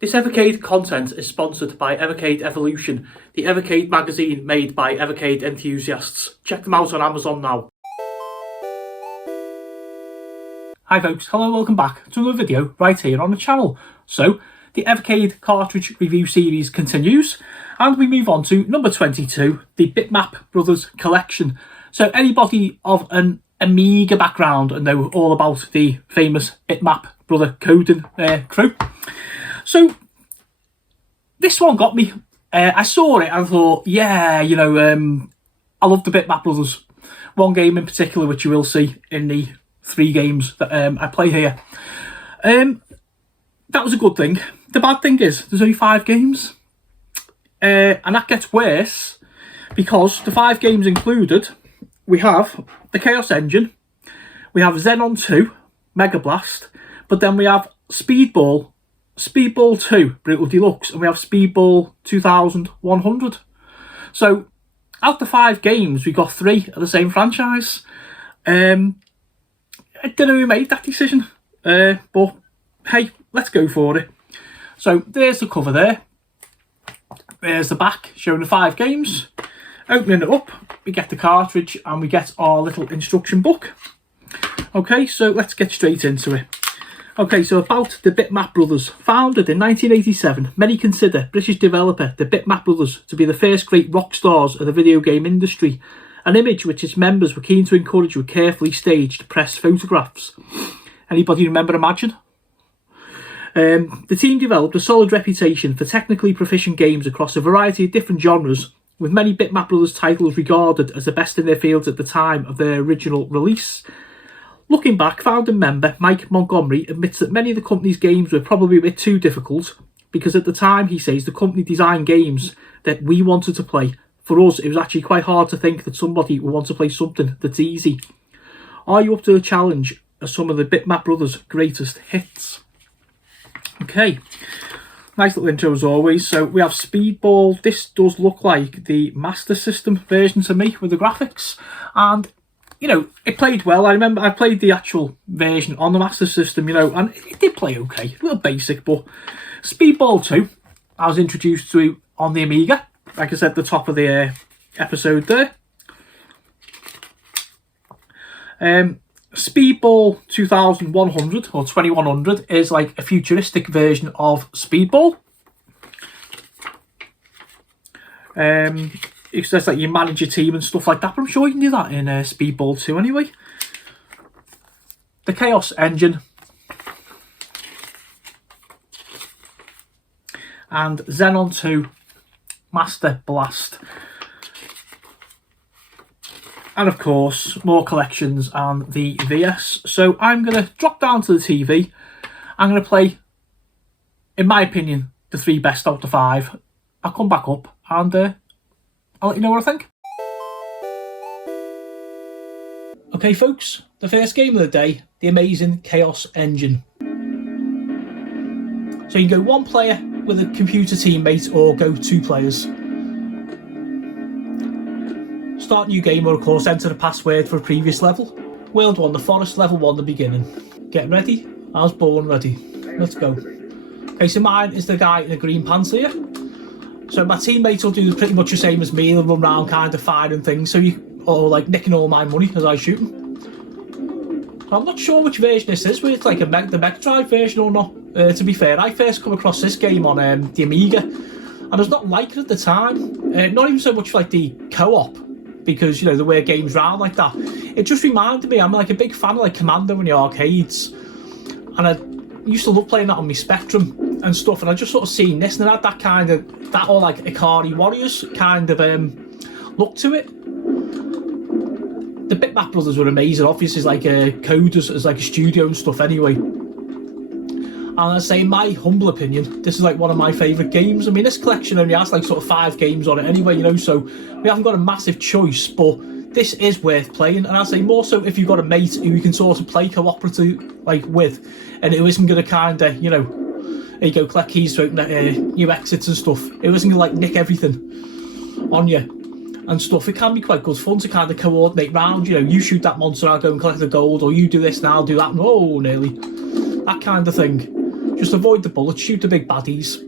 This Evercade content is sponsored by Evercade Evolution, the Evercade magazine made by Evercade enthusiasts. Check them out on Amazon now. Hi folks, hello, welcome back to another video right here on the channel. So, the Evercade Cartridge review series continues, and we move on to number 22, the Bitmap Brothers Collection. So anybody of an Amiga background and know all about the famous Bitmap Brother coding crew. So, this one got me. I saw it and thought, yeah, you know, I love the Bitmap Brothers. One game in particular, which you will see in the 3 games that I play here. That was a good thing. The bad thing is, there's only 5 games. And that gets worse, because the 5 games included, we have the Chaos Engine, we have Xenon 2, Mega Blast, but then we have Speedball 2, Brutal Deluxe, and we have Speedball 2100. So, out of the 5 games, we got 3 of the same franchise. I don't know who made that decision, but hey, let's go for it. So, there's the cover there. There's the back, showing the 5 games. Opening it up, we get the cartridge, and we get our little instruction book. Okay, so let's get straight into it. Okay, so about the Bitmap Brothers. Founded in 1987, many consider British developer the Bitmap Brothers to be the first great rock stars of the video game industry, an image which its members were keen to encourage with carefully staged press photographs. Anybody remember Imagine? The team developed a solid reputation for technically proficient games across a variety of different genres, with many Bitmap Brothers titles regarded as the best in their fields at the time of their original release. Looking back, founding member Mike Montgomery admits that many of the company's games were probably a bit too difficult, because at the time, he says, the company designed games that we wanted to play. For us, it was actually quite hard to think that somebody would want to play something that's easy. Are you up to the challenge of some of the Bitmap Brothers' greatest hits? Okay, nice little intro as always. So we have Speedball. This does look like the Master System version to me with the graphics, and you know, it played well. I remember I played the actual version on the Master System, you know, and it did play okay. A little basic, but Speedball 2, I was introduced to on the Amiga, like I said at the top of the episode there. Speedball 2100 or 2100 is like a futuristic version of Speedball. It says that you manage your team and stuff like that, but I'm sure you can do that in Speedball 2 anyway. The Chaos Engine. And Xenon 2 Master Blast. And of course, more collections and the VS. So I'm going to drop down to the TV. I'm going to play, in my opinion, the 3 best out of 5. I'll come back up and I'll let you know what I think. Okay folks, the first game of the day, the amazing Chaos Engine. So you can go 1 player with a computer teammate or go 2 players. Start new game, or of course enter the password for a previous level. World 1, the forest, level 1, the beginning. Get ready, I was born ready. Let's go. Okay, so mine is the guy in the green pants here. So my teammates will do pretty much the same as me. They'll run around kind of firing things, or like nicking all my money as I shoot them. So I'm not sure which version this is, whether it's like the Mega Drive version or not. To be fair, I first come across this game on the Amiga, and I was not like it at the time. Not even so much like the co-op, because you know the way games round like that. It just reminded me, I'm like a big fan of like Commando in the arcades, and I used to love playing that on my Spectrum and stuff, and I just sort of seen this, and it had that kind of, that or like Ikari Warriors kind of look to it. The Bitmap Brothers were amazing, obviously, as like coders, as like a studio and stuff anyway. And I say, in my humble opinion, this is like one of my favourite games. I mean, this collection only has like sort of 5 games on it anyway, you know, so we haven't got a massive choice, but this is worth playing. And I say more so if you've got a mate who you can sort of play cooperative like with, and it isn't going to kind of, you know, there you go, collect keys to open new exits and stuff. It isn't going to like nick everything on you and stuff. It can be quite good fun to kind of coordinate round, you know, you shoot that monster, I'll go and collect the gold, or you do this and I'll do that, and oh, nearly. That kind of thing. Just avoid the bullets, shoot the big baddies.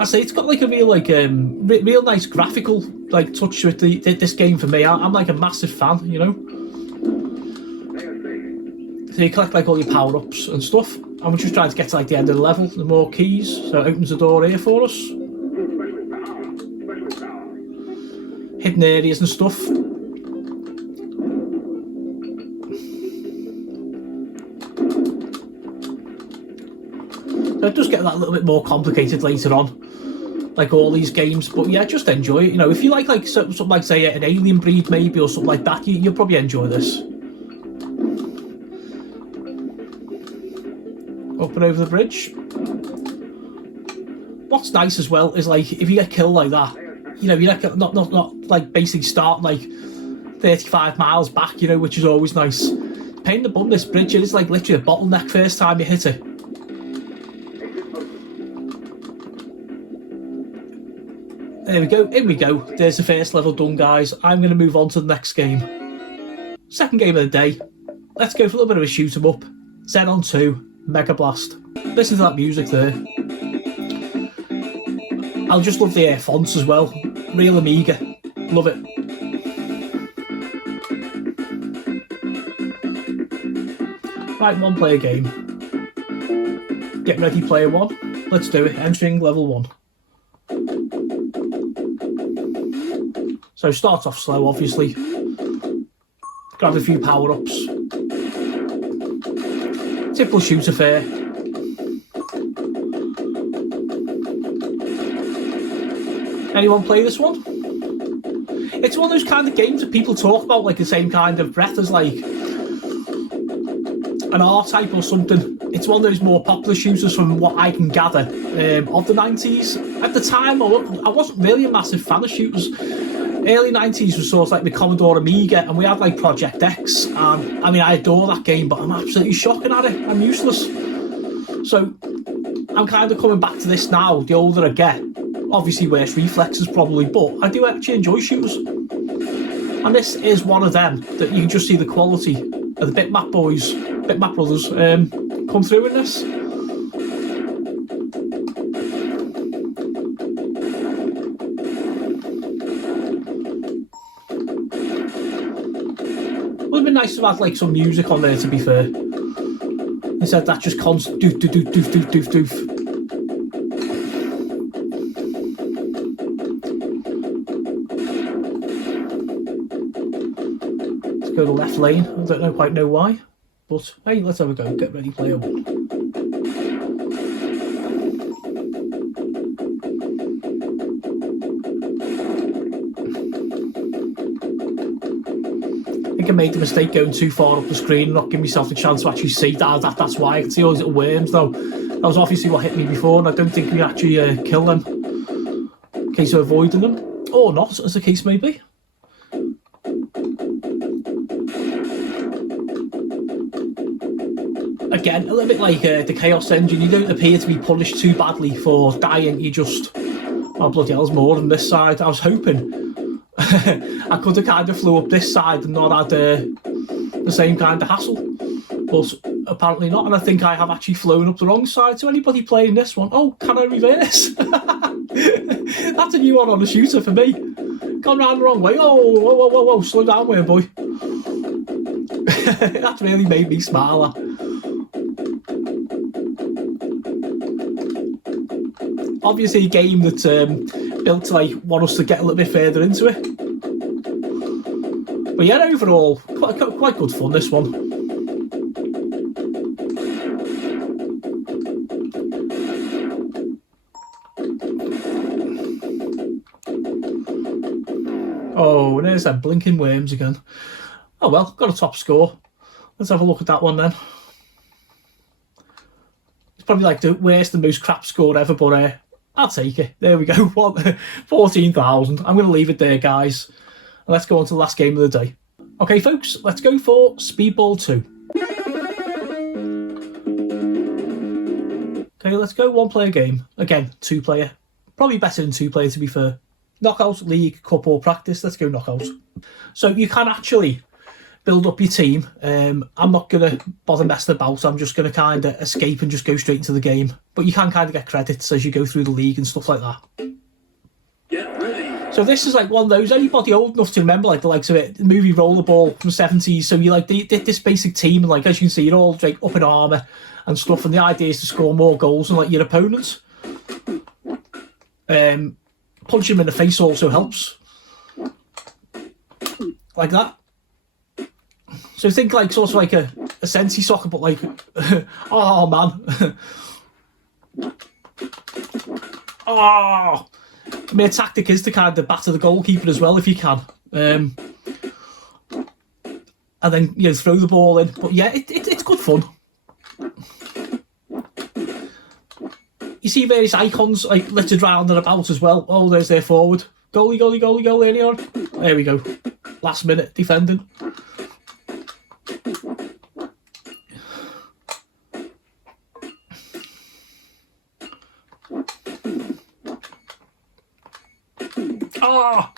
I say it's got like a real real nice graphical like touch with this game for me. I'm like a massive fan, you know. So you collect like all your power-ups and stuff, and we're just trying to get to like the end of the level. The more keys, so it opens the door here for us. Hidden areas and stuff. So it does get that a little bit more complicated later on, like all these games. But yeah, just enjoy it. You know, if you like something like say an Alien Breed maybe or something like that, you'll probably enjoy this. Up and over the bridge. What's nice as well is like if you get killed like that, you know, you're not like basically start like 35 miles back, you know, which is always nice. Pain in the bum, this bridge, it is like literally a bottleneck first time you hit it. There we go, in we go. There's the first level done, guys. I'm going to move on to the next game. Second game of the day. Let's go for a little bit of a shoot 'em up. Xenon 2, Mega Blast. Listen to that music there. I'll just love the fonts as well. Real Amiga. Love it. Right, one player game. Get ready, player one. Let's do it. Entering level 1. So start off slow, obviously. Grab a few power-ups. Typical shooter fare. Anyone play this one? It's one of those kind of games that people talk about like the same kind of breath as like an R-Type or something. It's one of those more popular shooters from what I can gather of the 90s. At the time, I wasn't really a massive fan of shooters. Early 90s was sort of like the Commodore Amiga, and we had like Project X, and I mean I adore that game, but I'm absolutely shocking at it. I'm useless. So I'm kind of coming back to this now, the older I get. Obviously worse reflexes probably, but I do actually enjoy shooters. And this is one of them that you can just see the quality of the Bitmap Brothers come through in this. Would have been nice to have like some music on there, to be fair. Instead that just constant doof doof doof doof doof doof doof. Let's go to left lane. I don't quite know why, but hey, let's have a go. Get ready, player one. I think I made the mistake going too far up the screen and not giving myself the chance to actually see that. That's why. I can see all these little worms though. That was obviously what hit me before, and I don't think we actually kill them. In case of avoiding them. Or not, as the case may be. Again, a little bit like the Chaos Engine, you don't appear to be punished too badly for dying, you just... Oh bloody hell, there's more than this side. I was hoping I could have kind of flew up this side and not had the same kind of hassle, but apparently not, and I think I have actually flown up the wrong side. So anybody playing this one, oh, can I reverse? That's a new one on a shooter for me. Gone round the wrong way. Oh, whoa, whoa, whoa, whoa, slow down there, boy. That really made me smile. Obviously a game that's built to like want us to get a little bit further into it. But yeah, overall, quite good fun, this one. Oh, and there's that blinking worms again. Oh well, got a top score. Let's have a look at that one then. It's probably like the worst and most crap score ever, but I'll take it. There we go. 14,000. I'm going to leave it there, guys. And let's go on to the last game of the day. Okay, folks, let's go for Speedball 2. Okay, let's go. One player game. Again, 2 player. Probably better than 2 player, to be fair. Knockout, league, cup, or practice. Let's go knockout. So you can actually build up your team. I'm not going to bother messing about. I'm just going to kind of escape and just go straight into the game. But you can kind of get credits as you go through the league and stuff like that. Get ready. So this is like one of those, anybody old enough to remember like the likes of it, the movie Rollerball from the 70s. So you like they did this basic team, and like as you can see, you're all like up in armour and stuff, and the idea is to score more goals than like your opponents. Punching them in the face also helps. Like that. So think like sort of like a Sensi soccer, but like oh man. Oh, I mean, a tactic is to kind of batter the goalkeeper as well if you can, and then throw the ball in. But yeah, it's good fun. You see various icons like littered round and about as well. Oh, there's their forward. Goalie, goalie, goalie, goal early on. There we go. Last minute defending. Oh!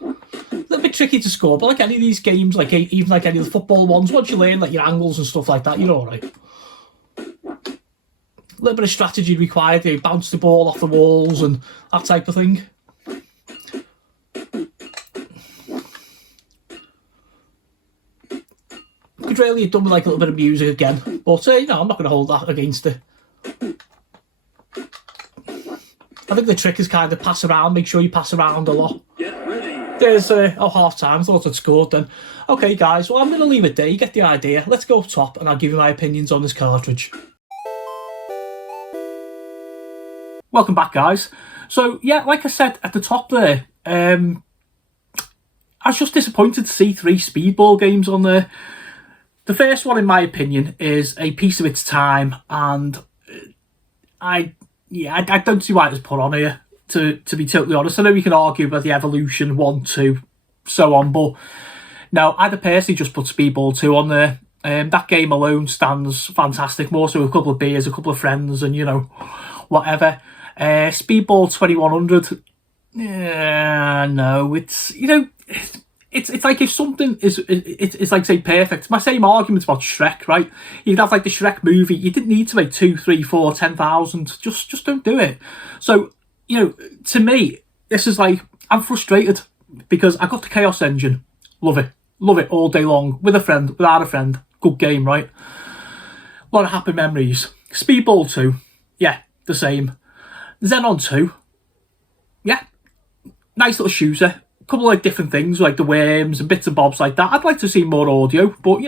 A little bit tricky to score, but like any of these games, like even like any of the football ones, once you learn like your angles and stuff like that, you're alright. A little bit of strategy required. You bounce the ball off the walls and that type of thing. Could really have done with like a little bit of music again, but I'm not going to hold that against it. I think the trick is kind of pass around. Make sure you pass around a lot. Get ready. There's half time. I thought I'd scored then. Okay, guys. Well, I'm going to leave it there. You get the idea. Let's go up top, and I'll give you my opinions on this cartridge. Welcome back, guys. So yeah, like I said at the top there, I was just disappointed to see 3 speedball games on there. The first one, in my opinion, is a piece of its time, and I don't see why it was put on here, to be totally honest. I know we can argue about the Evolution 1, 2, so on, but no, I'd personally just put Speedball 2 on there. That game alone stands fantastic, more so with a couple of beers, a couple of friends, and whatever. Speedball 2100, no, it's it's like if something is it's like say perfect. It's my same argument about Shrek, right? You'd have like the Shrek movie. You didn't need to make 2, 3, 4, 10,000. Just don't do it. So to me, this is like I'm frustrated because I got the Chaos Engine. Love it all day long with a friend, without a friend. Good game, right? A lot of happy memories. Speedball 2, yeah, the same. Xenon 2, yeah, nice little shooter. A couple of like different things like the worms and bits and bobs like that. I'd like to see more audio, but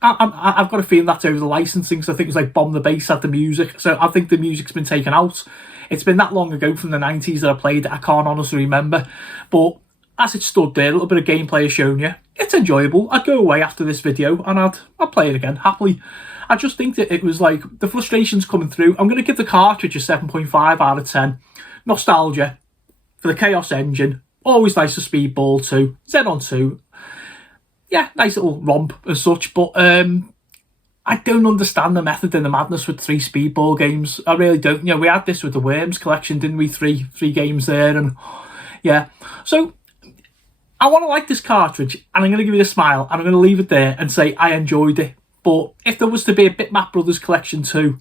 I've got a feeling that's over the licensing. So I think it was like Bomb the Bass had the music, so I think the music's been taken out. It's been that long ago from the 90s that I played it. I can't honestly remember, but as it stood there, a little bit of gameplay has shown you. It's enjoyable. I'd go away after this video and I'd play it again happily. I just think that it was like the frustrations coming through. I'm going to give the cartridge a 7.5 out of 10. Nostalgia for the Chaos Engine. Always nice for Speedball 2. Xenon 2. Yeah, nice little romp as such. But I don't understand the method and the madness with 3 Speedball games. I really don't. We had this with the Worms collection, didn't we? Three games there. And yeah. So I want to like this cartridge. And I'm going to give you a smile. And I'm going to leave it there and say I enjoyed it. But if there was to be a Bitmap Brothers Collection 2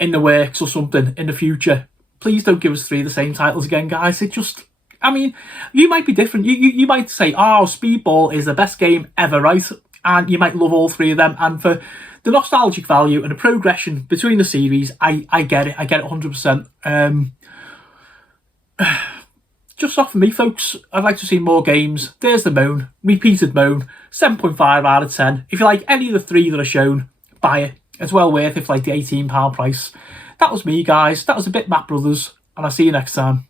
in the works or something in the future, please don't give us 3 of the same titles again, guys. It just, I mean, you might be different. You might say, oh, Speedball is the best game ever, right? And you might love all 3 of them. And for the nostalgic value and the progression between the series, I get it. I get it 100%. Just off of me, folks, I'd like to see more games. There's the moan. Repeated moan. 7.5 out of 10. If you like any of the 3 that are shown, buy it. It's well worth it for like the £18 price. That was me, guys. That was the Bitmap Brothers. And I'll see you next time.